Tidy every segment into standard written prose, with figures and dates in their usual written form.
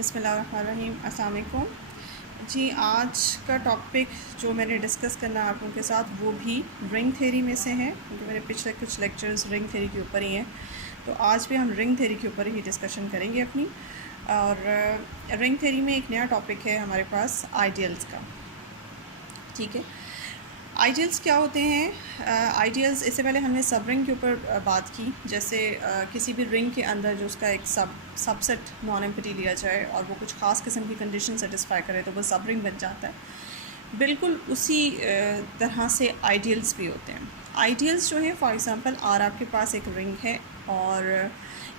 बिस्मिल्लाहिर्रहमानिर्रहीम। अस्सलाम वालेकुम जी। आज का टॉपिक जो मैंने डिस्कस करना है आप लोगों के साथ वो भी रिंग थ्योरी में से है, क्योंकि मेरे पिछले कुछ लेक्चर्स रिंग थ्योरी के ऊपर ही हैं। तो आज भी हम रिंग थ्योरी के ऊपर ही डिस्कशन करेंगे अपनी। और रिंग थ्योरी में एक नया टॉपिक है हमारे पास आइडियल्स का। ठीक है, आइडियल्स क्या होते हैं? आइडियल्स, इससे पहले हमने सब रिंग के ऊपर बात की। जैसे किसी भी रिंग के अंदर जो उसका एक सबसेट नॉन एम्प्टी लिया जाए और वो कुछ ख़ास किस्म की कंडीशन सेटिस्फाई करे तो वो सब रिंग बन जाता है। बिल्कुल उसी तरह से आइडियल्स भी होते हैं। आइडियल्स जो है, फॉर एग्ज़ाम्पल आर आपके पास एक रिंग है और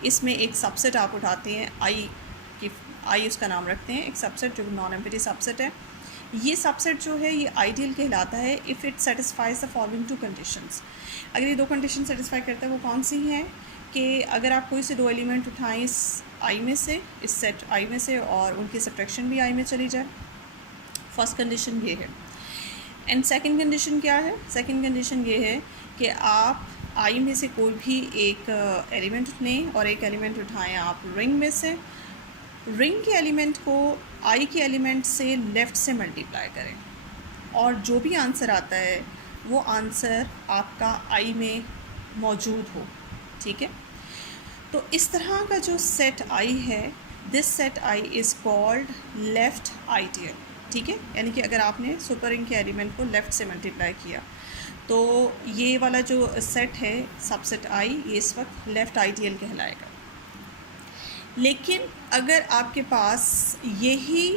इसमें एक सबसेट आप उठाते हैं, आई उसका नाम रखते हैं, एक सबसेट जो नॉन एम्प्टी सबसेट है। ये सबसेट जो है ये आइडियल कहलाता है if it satisfies the following to conditions. अगर ये दो कंडीशन सेटिस्फाई करता है वो कौन सी हैं कि अगर आप कोई से दो एलिमेंट उठाएं इस आई में से, इस सेट आई में से, और उनकी सब्ट्रैक्शन भी आई में चली जाए। फर्स्ट कंडीशन ये है। एंड सेकंड कंडीशन क्या है? सेकंड कंडीशन ये है कि आप आई में से कोई भी एक एलिमेंट लें और एक एलिमेंट उठाएं आप रिंग में से। रिंग के एलिमेंट को आई के एलिमेंट से लेफ़्ट से मल्टीप्लाई करें और जो भी आंसर आता है वो आंसर आपका आई में मौजूद हो। ठीक है, तो इस तरह का जो सेट आई है, this set I is called left ideal. ठीक है, यानी कि अगर आपने सुपर रिंग के एलिमेंट को लेफ़्ट से मल्टीप्लाई किया तो ये वाला जो सेट है सबसेट आई, ये इस वक्त लेफ़्ट आइडियल कहलाएगा। लेकिन अगर आपके पास यही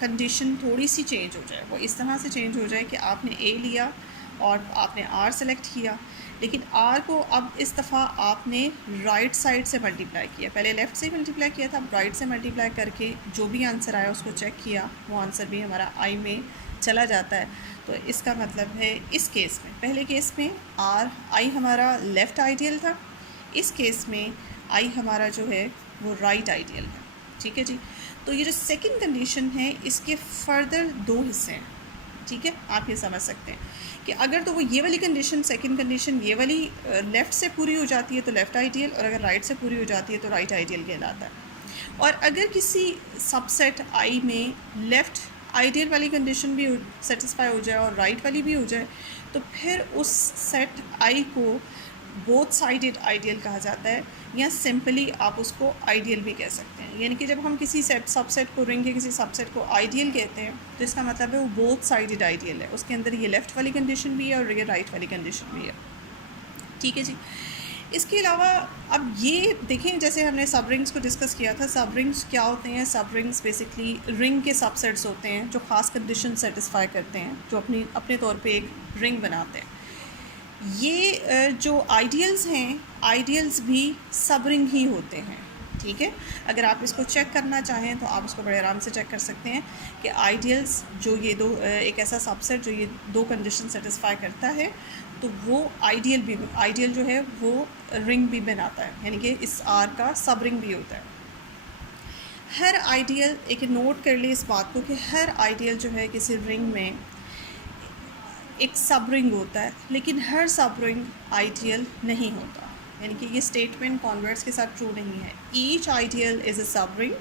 कंडीशन थोड़ी सी चेंज हो जाए, वो इस तरह से चेंज हो जाए कि आपने ए लिया और आपने आर सेलेक्ट किया, लेकिन आर को अब इस दफ़ा आपने राइट साइड से मल्टीप्लाई किया, पहले लेफ़्ट से मल्टीप्लाई किया था, अब राइट से मल्टीप्लाई करके जो भी आंसर आया उसको चेक किया, वो आंसर भी हमारा आई में चला जाता है। तो इसका मतलब है इस केस में, पहले केस में आर आई हमारा लेफ़्ट आइडियल था, इस केस में आई हमारा जो है वो राइट आइडियल है। ठीक है जी। तो ये जो सेकंड कंडीशन है इसके फर्दर दो हिस्से हैं। ठीक है, आप ये समझ सकते हैं कि अगर तो वो ये वाली कंडीशन, सेकंड कंडीशन ये वाली लेफ़्ट से पूरी हो जाती है तो लेफ़्ट आइडियल, और अगर राइट से पूरी हो जाती है तो राइट आइडियल कहलाता है। और अगर किसी सबसेट आई में लेफ़्ट आइडियल वाली कंडीशन भी सेटिस्फाई हो जाए और राइट वाली भी हो जाए तो फिर उस सेट आई को बोथ साइडेड आइडियल कहा जाता है, या सिंपली आप उसको आइडियल भी कह सकते हैं। यानी कि जब हम किसी सबसेट को, रिंग के किसी सबसेट को आइडियल कहते हैं तो इसका मतलब है वो बोथ साइडेड आइडियल है, उसके अंदर ये लेफ़्ट वाली कंडीशन भी है और ये राइट वाली कंडीशन भी है। ठीक है जी। इसके अलावा अब ये देखें, जैसे हमने सब रिंग्स को डिस्कस किया था, सब रिंग्स क्या होते हैं? सब रिंग्स बेसिकली रिंग के सबसेट्स होते हैं जो ख़ास कंडीशन सेटिस्फाई करते हैं, जो अपने तौर पे एक रिंग बनाते हैं। ये जो आइडियल्स हैं, आइडियल्स भी सब रिंग ही होते हैं। ठीक है, अगर आप इसको चेक करना चाहें तो आप उसको बड़े आराम से चेक कर सकते हैं कि आइडियल्स जो ये दो, एक ऐसा सबसेट जो ये दो कंडीशन सेटिस्फाई करता है तो वो आइडियल जो है वो रिंग भी बनाता है, यानी कि इस आर का सब रिंग भी होता है। हर आइडियल, एक नोट कर ले इस बात को कि हर आइडियल जो है किसी रिंग में एक सब रिंग होता है, लेकिन हर सब रिंग आइडियल नहीं होता। यानी कि ये स्टेटमेंट कॉन्वर्ट्स के साथ ट्रू नहीं है। ईच आइडियल इज़ अ सब रिंग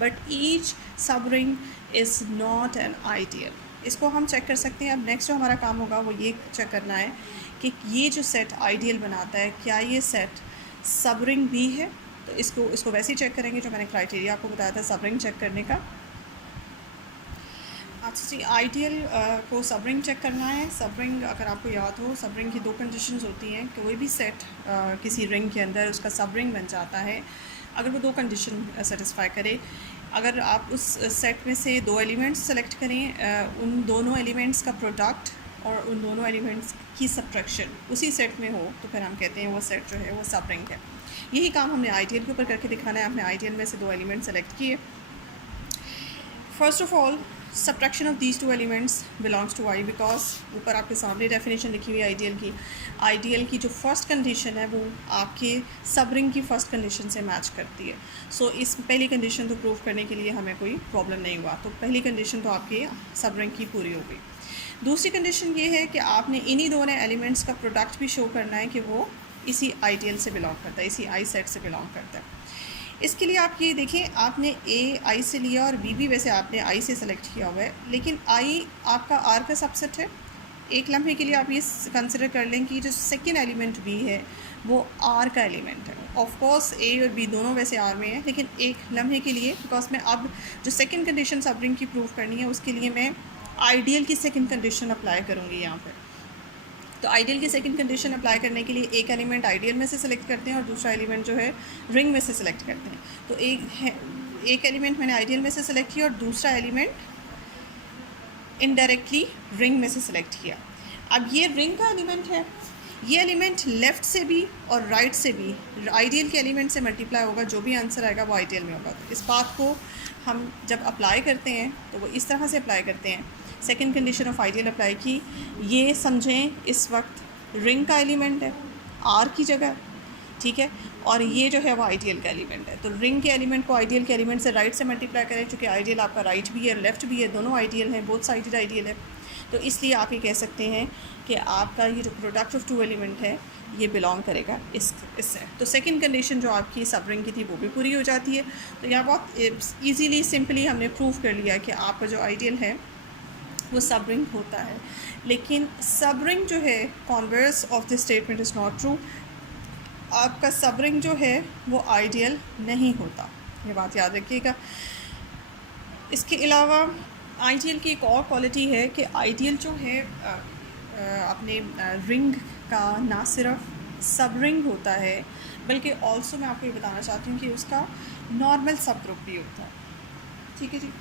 बट ईच सब ring is not an ideal. इसको हम चेक कर सकते हैं। अब नेक्स्ट जो हमारा काम होगा वो ये चेक करना है कि ये जो सेट आइडियल बनाता है, क्या ये सेट सब रिंग भी है? तो इसको वैसे ही चेक करेंगे जो मैंने क्राइटेरिया आपको बताया था सब रिंग चेक करने का। अच्छा जी, आइडियल को सब रिंग चेक करना है। सब रिंग, अगर आपको याद हो, सब रिंग की दो कंडीशंस होती हैं। कोई भी सेट किसी रिंग के अंदर उसका सब रिंग बन जाता है अगर वो दो कंडीशन सेटिस्फाई करे। अगर आप उस सेट में से दो एलिमेंट्स सेलेक्ट करें, उन दोनों एलिमेंट्स का प्रोडक्ट और उन दोनों एलिमेंट्स की सब्ट्रैक्शन उसी सेट में हो तो फिर हम कहते हैं वो सेट जो है वो सब रिंग है। यही काम हमने आइडियल के ऊपर करके दिखाना है। हमने आइडियल में से दो एलिमेंट सेलेक्ट किए। First of all, subtraction of these two elements belongs to I, because ऊपर आपके सामने डेफिनेशन लिखी हुई है आइडियल की। आइडियल की जो फर्स्ट कंडीशन है वो आपके सब रिंग की फ़र्स्ट कंडीशन से मैच करती है। सो इस पहली कंडीशन तो प्रूव करने के लिए हमें कोई प्रॉब्लम नहीं हुआ, तो पहली कंडीशन तो आपकी सब रिंग की पूरी हो गई। दूसरी कंडीशन ये है कि आपने इन्हीं दोनों एलिमेंट्स का प्रोडक्ट भी शो करना है कि वो इसी आइडियल से बिलोंग करता है, इसी आई सेट से बिलोंग करता है। इसके लिए आप ये देखें, आपने ए आई से लिया और बी भी वैसे आपने आई से सेलेक्ट किया हुआ है, लेकिन आई आपका आर का सबसेट है। एक लम्हे के लिए आप ये कंसिडर कर लें कि जो सेकेंड एलिमेंट बी है वो आर का एलिमेंट है। ऑफ कोर्स ए और बी दोनों वैसे आर में है, लेकिन एक लम्हे के लिए, बिकॉज मैं अब जो सेकंड कंडीशन सब रिंग की प्रूव करनी है उसके लिए मैं आइडियल की सेकंड कंडीशन अप्लाई करूँगी यहाँ पर। तो आइडियल की सेकंड कंडीशन अप्लाई करने के लिए एक एलिमेंट आइडियल में से सिलेक्ट करते हैं और दूसरा एलिमेंट जो है रिंग में से सिलेक्ट करते हैं। तो एक एलिमेंट मैंने आइडियल में से सिलेक्ट किया और दूसरा एलिमेंट इनडायरेक्टली रिंग में से सिलेक्ट किया। अब ये रिंग का एलिमेंट है, ये एलिमेंट लेफ़्ट से भी और राइट से भी आइडियल के एलिमेंट से मल्टीप्लाई होगा, जो भी आंसर आएगा वो आइडियल में होगा। तो इस बात को हम जब अप्लाई करते हैं तो वो इस तरह से अप्लाई करते हैं। Second condition of ideal apply की, ये समझें इस वक्त रिंग का एलिमेंट है आर की जगह, ठीक है, और ये जो है वो आइडियल का एलिमेंट है। तो रिंग के एलिमेंट को आइडियल के एलिमेंट से राइट से मल्टीप्लाई करें, चूँकि आइडियल आपका राइट भी है लेफ़्ट भी है, दोनों आइडियल हैं, बोथ साइडेड आइडियल है। तो इसलिए आप ये कह सकते हैं कि आपका ये जो प्रोडक्ट ऑफ टू एलिमेंट है ये बिलोंग करेगा इससे। तो सेकंड कंडीशन जो आपकी सब रिंग की थी वो भी पूरी हो जाती है। तो यहाँ बहुत ईजीली सिंपली हमने प्रूव कर लिया कि आपका जो आइडियल है वो सब रिंग होता है। लेकिन सब रिंग जो है converse of this statement is not true. आपका सब रिंग जो है वो आइडियल नहीं होता, ये बात याद रखिएगा। इसके अलावा आइडियल की एक और क्वालिटी है कि आइडियल जो है अपने रिंग का ना सिर्फ सब रिंग होता है बल्कि ऑल्सो मैं आपको ये बताना चाहती हूँ कि उसका नॉर्मल सब ग्रुप भी होता है। ठीक है जी,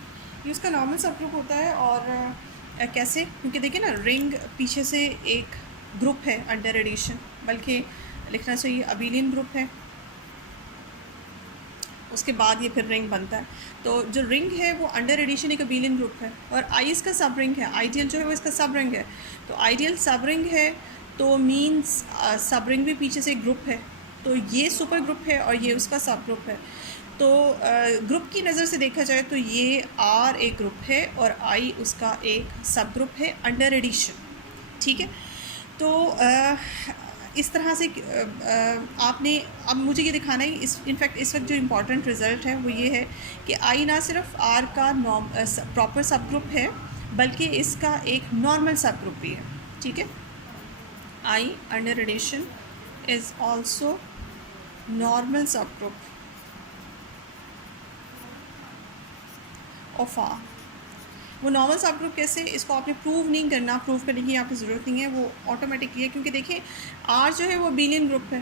ये उसका नॉर्मल सब ग्रुप होता है। और कैसे? क्योंकि देखिए ना, रिंग पीछे से एक ग्रुप है अंडर एडिशन, बल्कि लिखना चाहिए अबेलियन ग्रुप है, उसके बाद ये फिर रिंग बनता है। तो जो रिंग है वो अंडर एडिशन एक अबेलियन ग्रुप है और आई इसका सब रिंग है। आइडियल जो है वो इसका सब रिंग है। तो आइडियल सब रिंग है तो मीन्स सब रिंग भी पीछे से एक ग्रुप है, तो ये सुपर ग्रुप है और ये उसका सब ग्रुप है। तो ग्रुप की नज़र से देखा जाए तो ये आर एक ग्रुप है और आई उसका एक सब ग्रुप है अंडर एडिशन। ठीक है, तो इस तरह से आपने अब मुझे ये दिखाना है, इनफैक्ट इस वक्त जो इम्पॉर्टेंट रिज़ल्ट है वो ये है कि आई ना सिर्फ आर का प्रॉपर सब ग्रुप है बल्कि इसका एक नॉर्मल सब ग्रुप भी है। ठीक है, I under addition is also normal subgroup of R. वो नॉर्मल सब ग्रुप कैसे, इसको आपने प्रूव नहीं करना, प्रूव करने की यहाँ पे ज़रूरत नहीं है, वो ऑटोमेटिकली है। क्योंकि देखिए आर जो है वो अबेलियन ग्रुप है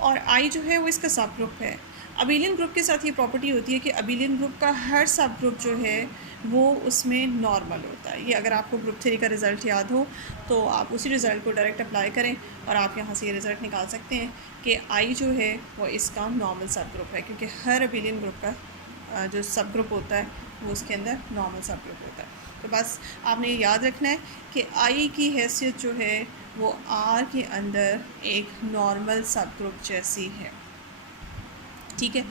और आई जो है वो इसका सब ग्रुप है। अबेलियन ग्रुप के साथ ये प्रॉपर्टी होती है कि अबेलियन ग्रुप का हर सब ग्रुप जो है वो उसमें नॉर्मल होता है। ये अगर आपको ग्रुप थ्योरी का रिज़ल्ट याद हो तो आप उसी रिज़ल्ट को डायरेक्ट अप्लाई करें और आप यहाँ से ये रिज़ल्ट निकाल सकते हैं कि आई जो है वो इसका नॉर्मल सब ग्रुप है, क्योंकि हर अबेलियन ग्रुप का जो सब ग्रुप होता है वो उसके अंदर नॉर्मल सब ग्रुप होता है। तो बस आपने ये याद रखना है कि आई की हैसियत जो है वो आर के अंदर एक नॉर्मल सब ग्रुप जैसी है। ठीक है,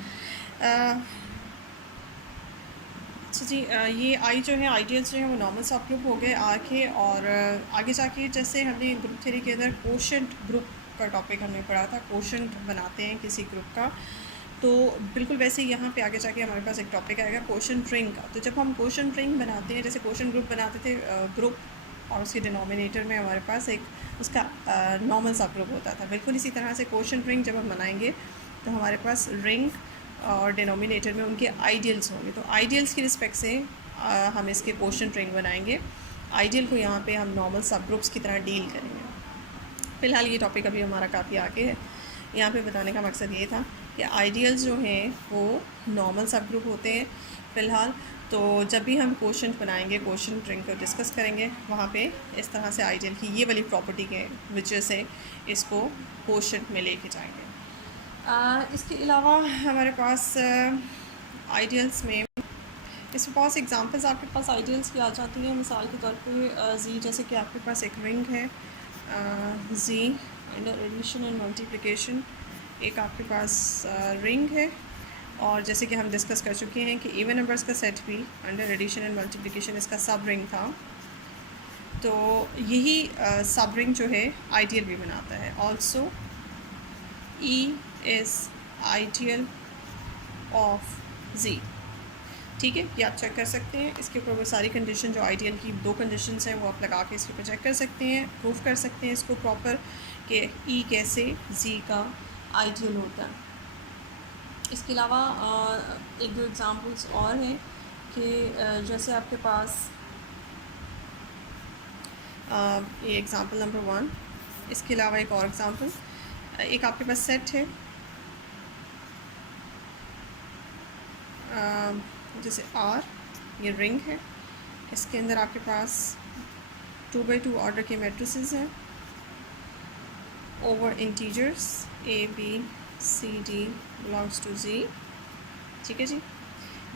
अच्छा जी, ये आई जो है आइडियल्स जो है वो नॉर्मल सब ग्रुप हो गए आर के। और आगे जाके जैसे हमने ग्रुप थ्योरी के अंदर कोशेंट ग्रुप का टॉपिक हमने पढ़ा था, कोशेंट बनाते हैं किसी ग्रुप का, तो बिल्कुल वैसे ही यहाँ पे आगे जाके हमारे पास एक टॉपिक आएगा कोशेंट रिंग का। तो जब हम कोशेंट रिंग बनाते हैं, जैसे कोशेंट ग्रुप बनाते थे ग्रुप, और उसके डिनोमिनेटर में हमारे पास एक उसका नॉर्मल सब ग्रुप होता था, बिल्कुल इसी तरह से कोशेंट रिंग जब हम बनाएंगे तो हमारे पास रिंग और डिनोमिनेटर में उनके आइडियल्स होंगे। तो आइडियल्स की रिस्पेक्ट से हम इसके कोशेंट रिंग बनाएंगे। आइडियल को यहाँ पे हम नॉर्मल सब ग्रुप्स की तरह डील करेंगे। फ़िलहाल ये टॉपिक अभी हमारा काफ़ी आगे है। यहाँ पे बताने का मकसद ये था कि आइडियल्स जो हैं वो नॉर्मल सब ग्रुप होते हैं फ़िलहाल। तो जब भी हम कोशेंट बनाएंगे, कोशेंट रिंग को डिस्कस करेंगे, वहाँ पे इस तरह से आइडियल की ये वाली प्रॉपर्टी के वजह से इसको कोशेंट में लेके जाएंगे। इसके अलावा हमारे पास आइडियल्स में इसमें बहुत से एग्जांपल्स आपके पास आइडियल्स की आ जाती हैं। मिसाल के तौर पे जी, जैसे कि आपके पास एक रिंग है जी अंडर एडिशन एंड मल्टीप्लिकेशन, एक आपके पास रिंग है, और जैसे कि हम डिस्कस कर चुके हैं कि इवन नंबर्स का सेट भी अंडर एडिशन एंड मल्टीप्लिकेशन इसका सब रिंग था। तो यही सब रिंग जो है आइडियल भी बनाता है। Also E is ideal of G. ठीक है, ये आप चेक कर सकते हैं। इसके ऊपर वो सारी कंडीशन जो आइडियल की 2 कंडीशंस हैं वो आप लगा के इसके ऊपर चेक कर सकते हैं, प्रूफ कर सकते हैं इसको प्रॉपर कि ई कैसे जी का आइडियल होता है। इसके अलावा एक दो एग्ज़ाम्पल्स और हैं कि जैसे आपके पास ये एग्ज़ाम्पल नंबर 1। इसके अलावा एक और एग्ज़ाम्पल, एक आपके पास सेट है जैसे आर, ये रिंग है, इसके अंदर आपके पास 2x2 ऑर्डर के मैट्रिसेस हैं over integers a b c d belongs to G. ठीक है जी,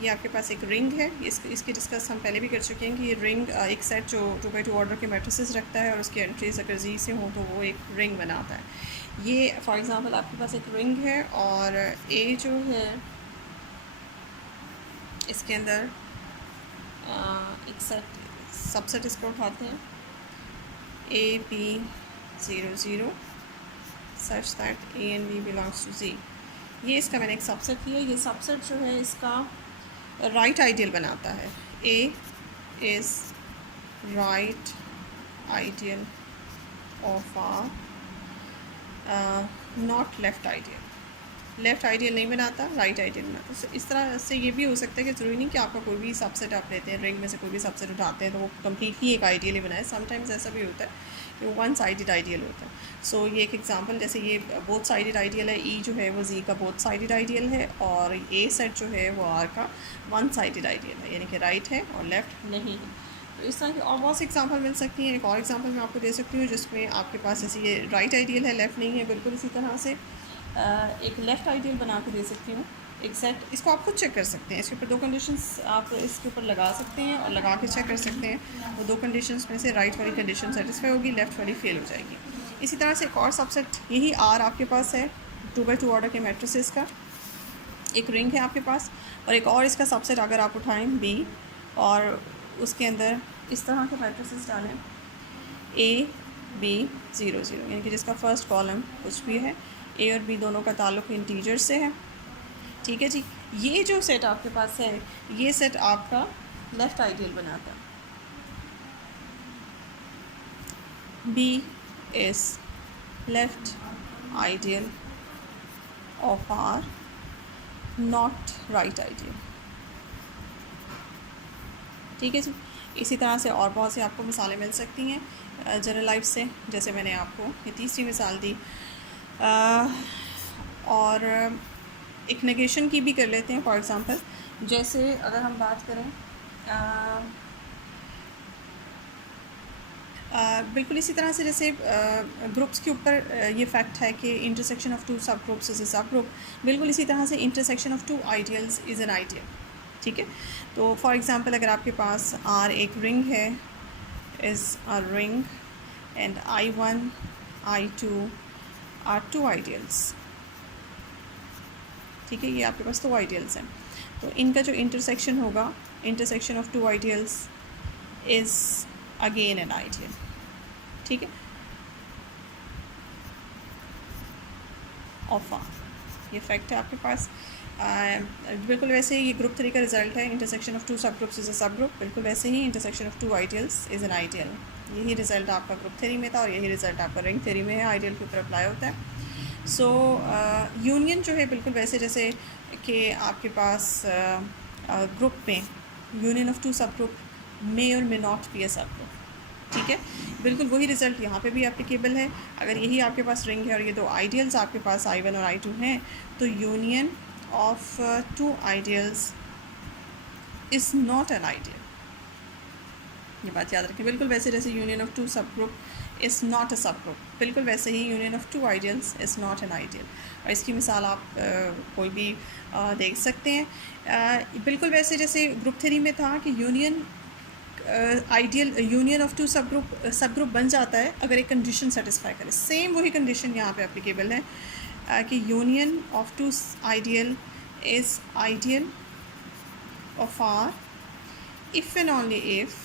ये आपके पास एक रिंग है। इसकी डिस्कस हम पहले भी कर चुके हैं कि ये रिंग एक सेट जो 2x2 ऑर्डर के मैट्रिसेस रखता है और उसकी एंट्रीज अगर जी से हो तो वो एक रिंग बनाता है। ये फॉर एग्ज़ाम्पल आपके पास एक रिंग है और ए जो है इसके अंदर एक सेट सबसेट इसको उठाते हैं a b 0 0 such that a and b belongs to G. ये इसका मैंने एक सबसेट लिया। ये सबसेट जो है इसका राइट आइडियल बनाता है। A is right ideal of R, not left ideal. Left ideal नहीं बनाता, राइट आइडियल बनाता। तो इस तरह से ये भी हो सकता है कि ज़रूरी नहीं कि आपका कोई भी सबसेट आप लेते हैं, रिंग में से कोई भी सबसेट उठाते हैं तो वो कम्प्लीटली एक आइडियल ही बनाए। समटाइम्स ऐसा भी होता है कि वो वन साइडेड आइडियल होता है। सो ये एक एग्जांपल, जैसे ये बोथ साइडेड आइडियल है, ई जो है वो जी का बोथ साइडेड आइडियल है और ए सेट जो है वो आर का वन साइडेड आइडियल है, यानी कि राइट है और लेफ़्ट नहीं है। तो इस तरह की और बहुत सी एग्जांपल मिल सकती हैं। एक और एग्जांपल मैं आपको दे सकती हूँ जिसमें आपके पास जैसे ये राइट आइडियल है, लेफ़्ट नहीं है, बिल्कुल इसी तरह से एक लेफ़्ट आइडियल बना के दे सकती हूँ एक सेट। इसको आप खुद चेक कर सकते हैं। इसके ऊपर 2 कंडीशंस आप इसके ऊपर लगा सकते हैं और लगा के चेक कर सकते हैं। वो 2 कंडीशंस में से राइट वाली कंडीशन सेटिस्फाई होगी, लेफ़्ट वाली फेल हो जाएगी। इसी तरह से एक और सबसेट, यही आर आपके पास है 2x2 ऑर्डर के मैट्रिसेस का, एक रिंग है आपके पास। और एक और इसका सबसेट अगर आप उठाएँ बी और उसके अंदर इस तरह के मैट्रिसेस डालें ए बी 0 0, यानी कि जिसका फर्स्ट कॉलम कुछ भी है, ए और बी दोनों का ताल्लुक़ इंटीजर से है। ठीक है जी, ये जो सेट आपके पास है ये सेट आपका लेफ़्ट आइडियल बनाता है। B is left ideal of R, not right ideal. ठीक है जी, इसी तरह से और बहुत सी आपको मिसालें मिल सकती हैं जनरल लाइफ से, जैसे मैंने आपको ये तीसरी मिसाल दी। और एक नेगेशन की भी कर लेते हैं। फॉर एग्ज़ाम्पल जैसे अगर हम बात करें बिल्कुल इसी तरह से जैसे ग्रुप्स के ऊपर ये फैक्ट है कि इंटरसेक्शन ऑफ 2 सब ग्रुप्स इज़ अ सब ग्रुप, बिल्कुल इसी तरह से intersection of 2 ideals is an ideal. ठीक है, तो फॉर एग्ज़ाम्पल अगर आपके पास आर एक रिंग है, is a ring and I1 I2 are 2 ideals. ठीक है, ये आपके पास 2 आइडियल्स हैं, तो इनका जो इंटरसेक्शन होगा, intersection of 2 ideals is again an ideal. ठीक है, ऑफ आर ये फैक्ट है आपके पास। बिल्कुल वैसे ही ये ग्रुप 3 का रिजल्ट है, इंटरसेक्शन ऑफ 2 सब ग्रुप्स इज़ अ सब ग्रुप। बिल्कुल वैसे ही intersection of 2 ideals is an ideal. यही रिज़ल्ट आपका ग्रुप 3 में था और यही रिज़ल्ट आपका रिंग थ्योरी में है, आइडियल के ऊपर अप्लाई होता है। सो यूनियन जो है बिल्कुल वैसे जैसे कि आपके पास ग्रुप में यूनियन ऑफ 2 सब ग्रुप मे और मे नॉट बी अ सब ग्रुप। ठीक है, बिल्कुल वही रिज़ल्ट यहाँ पे भी एप्लीकेबल है। अगर यही आपके पास रिंग है और ये 2 आइडियल्स आपके पास I1 और I2 हैं, तो union of 2 ideals is not an ideal. ये बात याद रखें। बिल्कुल वैसे जैसे यूनियन ऑफ 2 सब ग्रुप इज़ नॉट अ सब ग्रुप, बिल्कुल वैसे ही union of 2 ideals is not an ideal. और इसकी मिसाल आप कोई भी देख सकते हैं। बिल्कुल वैसे जैसे ग्रुप 3 में था कि यूनियन आइडियल यूनियन ऑफ 2 सब ग्रुप बन जाता है अगर एक कंडीशन सेटिस्फाई करे। सेम वही कंडीशन यहाँ पे एप्लीकेबल है कि union of 2 ideal is ideal of R if and only if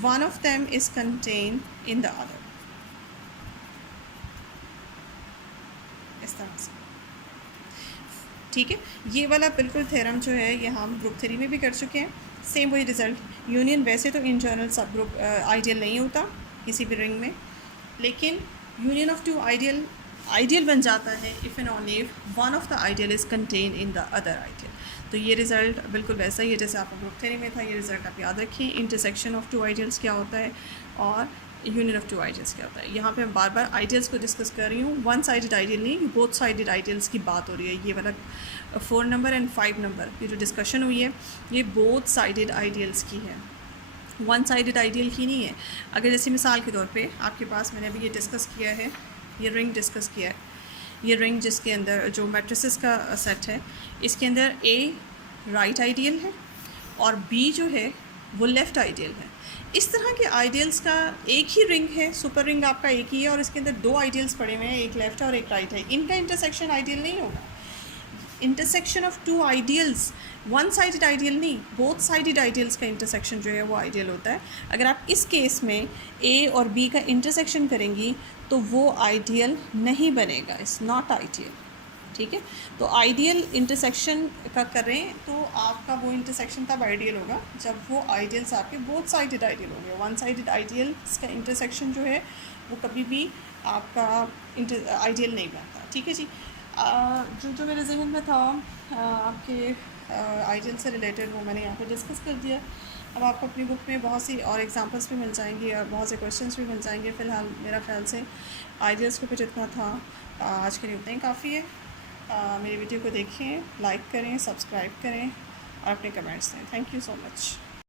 one of them is contained in the other। इस तरह से ठीक है, ये वाला बिल्कुल थ्योरम जो है ये हम ग्रुप थ्योरी में भी कर चुके हैं, सेम वही रिज़ल्ट। यूनियन वैसे तो इन जनरल सब ग्रुप आइडियल नहीं होता किसी भी रिंग में, लेकिन यूनियन ऑफ टू आइडियल बन जाता है if and only if one of the ideal is contain in the other ideal. तो ये रिज़ल्ट बिल्कुल वैसा ही है जैसे आपका ग्रुप थ्योरी में था। ये रिज़ल्ट आप याद रखिए, इंटरसेक्शन ऑफ टू आइडियल्स क्या होता है और यूनियन ऑफ टू आइडियल्स क्या होता है। यहाँ पे मैं बार बार आइडियल्स को डिस्कस कर रही हूँ, वन साइडेड आइडियल नहीं, बोथ साइडेड आइडियल्स की बात हो रही है। ये वाला 4 नंबर एंड 5 नंबर ये जो डिस्कशन हुई है ये बोथ साइडेड आइडियल्स की है, वन साइडेड आइडियल की नहीं है। अगर जैसे मिसाल के तौर पे आपके पास मैंने अभी ये डिस्कस किया है, ये रिंग डिस्कस किया है, ये रिंग जिसके अंदर जो मैट्रिसेस का सेट है इसके अंदर ए राइट आइडियल है और बी जो है वो लेफ़्ट आइडियल है। इस तरह के आइडियल्स का एक ही रिंग है, सुपर रिंग आपका एक ही है और इसके अंदर 2 आइडियल्स पड़े हुए हैं, एक लेफ़्ट और एक राइट है। इनका इंटरसेक्शन आइडियल नहीं होगा। Intersection of two ideals, one sided ideal नहीं, बोथ साइडेड आइडियल्स का इंटरसेक्शन जो है वो आइडियल होता है। अगर आप इस केस में ए और बी का इंटरसेक्शन करेंगी तो वो आइडियल नहीं बनेगा, इट्स नॉट आइडियल, ठीक है। तो आइडियल इंटरसेक्शन का करें तो आपका वो इंटरसेक्शन तब आइडियल होगा जब वो आइडियल्स आपके बोथ साइडेड आइडियल होंगे। वन साइडेड आइडियल्स का इंटरसेक्शन जो है वो कभी भी आपका आइडियल नहीं बनता, ठीक है जी। जो मेरे जहन में था आपके आइडियल से रिलेटेड वो मैंने यहाँ पे डिस्कस कर दिया। अब आपको अपनी बुक में बहुत सी और एग्जांपल्स भी मिल जाएंगी और बहुत से क्वेश्चंस भी मिल जाएंगे। फ़िलहाल मेरा ख्याल से आइडियल्स के ऊपर जितना था आज के लिए उतना ही काफ़ी है। मेरी वीडियो को देखें, लाइक करें, सब्सक्राइब करें और अपने कमेंट्स दें। Thank you so much.